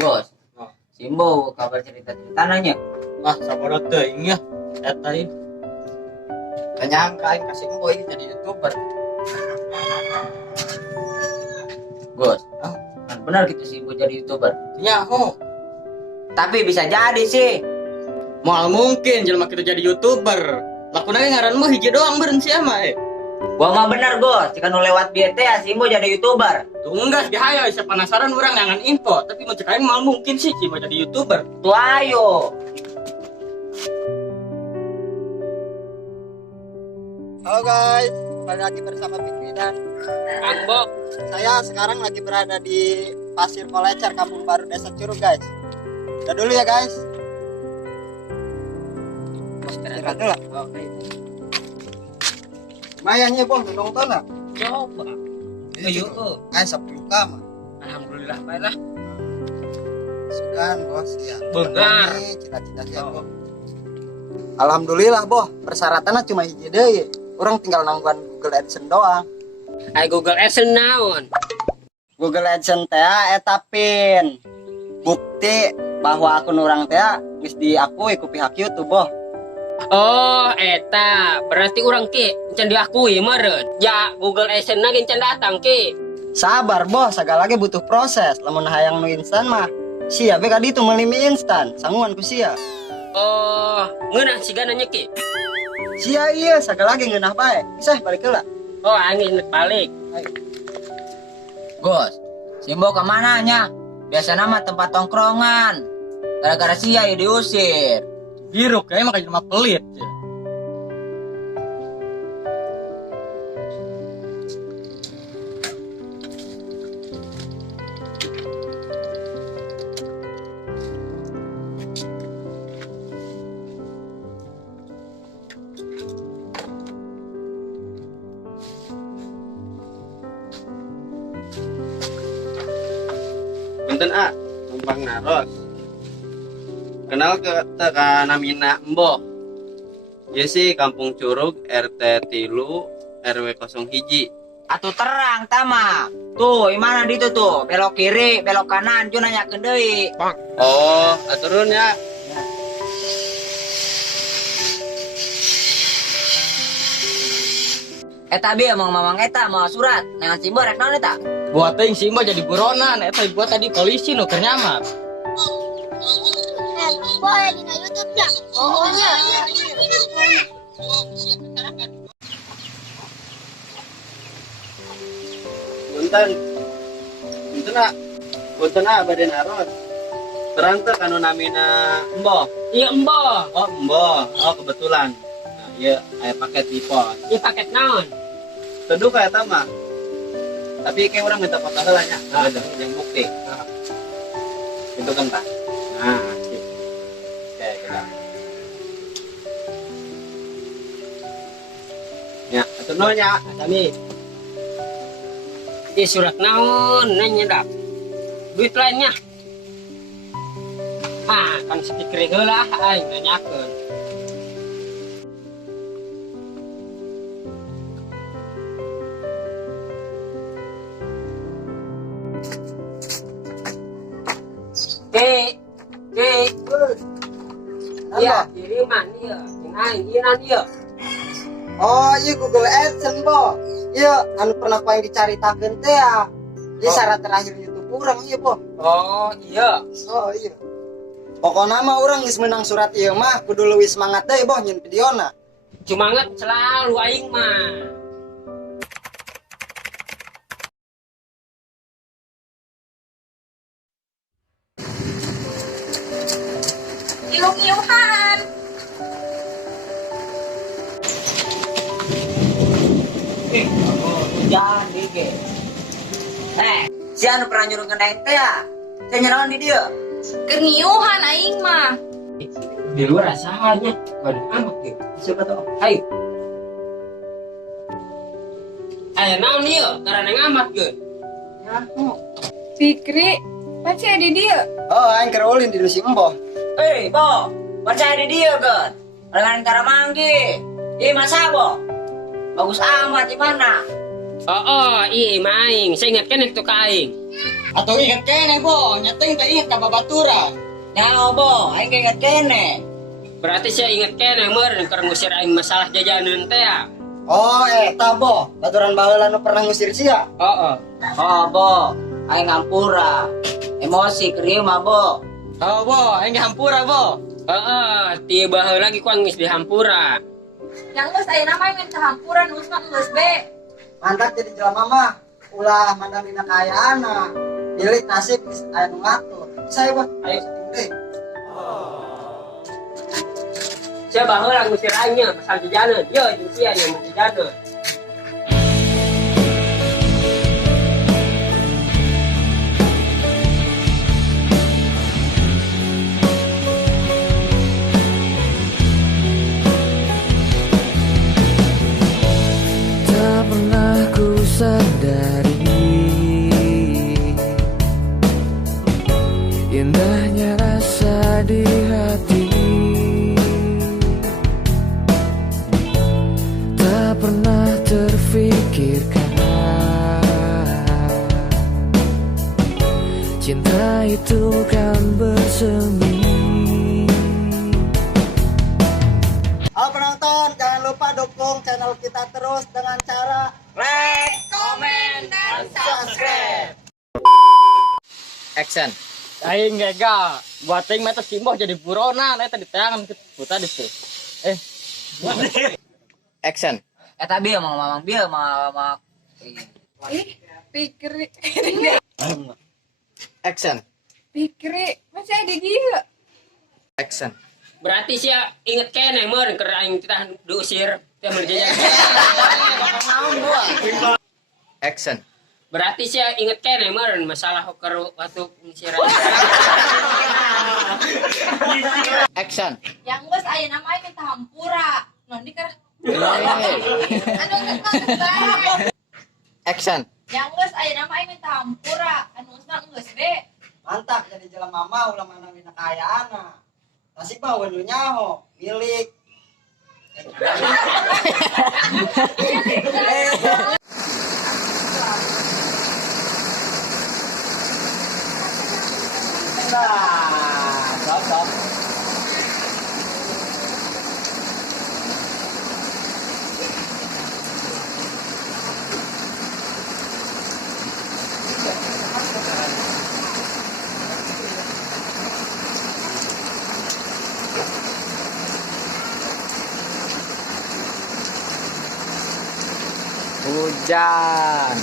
Bos, Oh. Simbo kabar cerita-cerita nanya. Ah, sabar teuing ya. Eta ieu. Kanyangka aing kasih embo ini jadi YouTuber. Bos, kan benar gitu Simbo jadi YouTuber. Nyaho. Tapi bisa jadi sih. Moal mungkin jelema kita jadi YouTuber. Lakuna ge ngaran mah hiji doang beureun sia mah Gua mah benar, Bos. Jika nu lewat BT ya Simbo jadi YouTuber. Tunggas dihayo bisa penasaran urang ngangan info, tapi mun cek aing mal mungkin sih mau jadi YouTuber. Tuh ayo. Halo guys, kembali lagi bersama Fikri dan Angbo. saya sekarang lagi berada di Pasir Kolecer, Kampung Baru, Desa Curug guys. Udah dulu ya guys. Istirahat dulu lah. Oke. Mayanya bong, nonton lah. Coba. Ayo. Guys, 10 mah. Alhamdulillah baiklah. Sugan bos ya. Benar. Ini cita-cita saya bos. Alhamdulillah boh, persyaratannya cuma hiji deui. Orang tinggal nangguan Google AdSense doang. Ay Google AdSense naon? Google AdSense teh eta pin. Bukti bahwa akun orang teh geus diakui ku pihak YouTube boh. Oh, eta berarti orang ki can diakui meureun. Ya Google AdSense na can datang ki. Sabar boh, sagala lagi butuh proses. Lamun hayang nu instan mah sia be ka ditu meuli mie instan, sanguan ku sia. Oh, ngeunah siga nanya ki. Sia ieu sagala lagi ngeunah bae. Bisa balik heula. Oh, angin balik. Bos, Simbo kemana nya? Biasa nama tempat tongkrongan. Gara-gara sia ya diusir. Biru kayaknya makanya jelema pelit. Punten numpang naros. Kenal ke teka namina Emboh. Ya sih Kampung Curug RT 3 RW 01. Atuh terang tama. Tuh, imana ditu tuh? Belok kiri, belok kanan, cuma nanyakeun deui. Oh, aturun ya. Eta bieu mamang eta mau surat. Nangan Simbo rek naon eta? Buat ting sih mah jadi buronan, eta buat tadi polisi nu keur nyamar. Boleh di YouTube ya? Oh iya. Punten bade naros. Terang teh kanu namina Emboh. Iya Emboh. Oh, Emboh. Oh, kebetulan. Nah, ieu aya paket di pos. Ieu paket naon? Teduh kayak eta mah. Tapi kayak orang minta foto heula nya. Nah, yang bukti. Nah. Itu kan tah. Nah, sip. Oke, kita. Ya, atuh nu nya, kami. Di surat naon nanya dak. Duit lainnya. Ah, kan speaker heula aing nanyakeun. Iya, kiriman dia. Jeung aing ieu na dia. Oh, iya Google AdSense boh. Iya, anu pernah ku yang dicaritakeun teh ya. Ieu syarat terakhir YouTube urang ieu boh. Oh, iya. Oh iya. Pokoknya mah orang geus menang surat ieu mah kudu leuwih semangat deui boh nyeun videona. Cumanget selalu aing mah. Iung-iungan. Jadi ge. Si anu pernah nyuruhkeun aing teh ya. Teh nyanaon di dieu? Kerniuhan aing mah. Di luar asalnya. Waduh amat ge. Siapa tuh? Ayo. Ayo naon ieu? Karena ngamat ge. Fikri, pasti ada dia. Oh, aing keur ulin di Lusi Emboh. Bo, percaya di dieu geus. Dengan cara manggi. Ieu masa bo? Bagus amat di mana? Oh, iya maing. Saya ingat kan itu ka aing. Atau ingat kene bo, nyateng tak ingat ka babaturan. Nyao bo, aing ingat kene. Berarti saya ingat kene meureun keur ngusir aing masalah jajanan teh ya. Oh eta bo, baturan baheula nu pernah ngusir sia. Heeh. Oh bo, aing ngampura. Emosi krieu mah bo. Oh bo, aing hampura bo. Heeh, tiba lagi ku geus di Hampura. Yang geus aya nama minta hampuran usman geus be. Mantak jadi jelema mah ulah mandang dina kayaana. Milik nasib geus aya nu ngatur. Saya bo, ayo setinggi. Saya baheula ngusir aing nya masalah jajanan. Yo, jeung sia yang jajanan. Tak pernah ku sadari indahnya rasa di hati. Tak pernah terfikirkan cinta itu kan bersemi. Halo penonton, jangan lupa dukung channel kita terus dengan cara Like, Komen dan subscribe. action. Aing gega, buat aing mata simboh jadi buronan, eta di tangan buta di tuh. Action. Eta bieu mamang bieu mama. Ih, pikir Action. pikir masih ada dia. Action. Berarti sia inget kene meureun keur aing titah diusir teh menjajanan. Action. Berarti sia inget kene meureun masalah keur waktu ngusir. Action. Yang geus aya nama minta hampura. Non di keur. Anu geus bae. Action. Yang geus aya nama minta hampura. Anu usman geus be. Mantak jadi jelema mah ulah mandang dina kayaana. Nasib mah weun nyaho, milik. Nah, cocok. Hujan.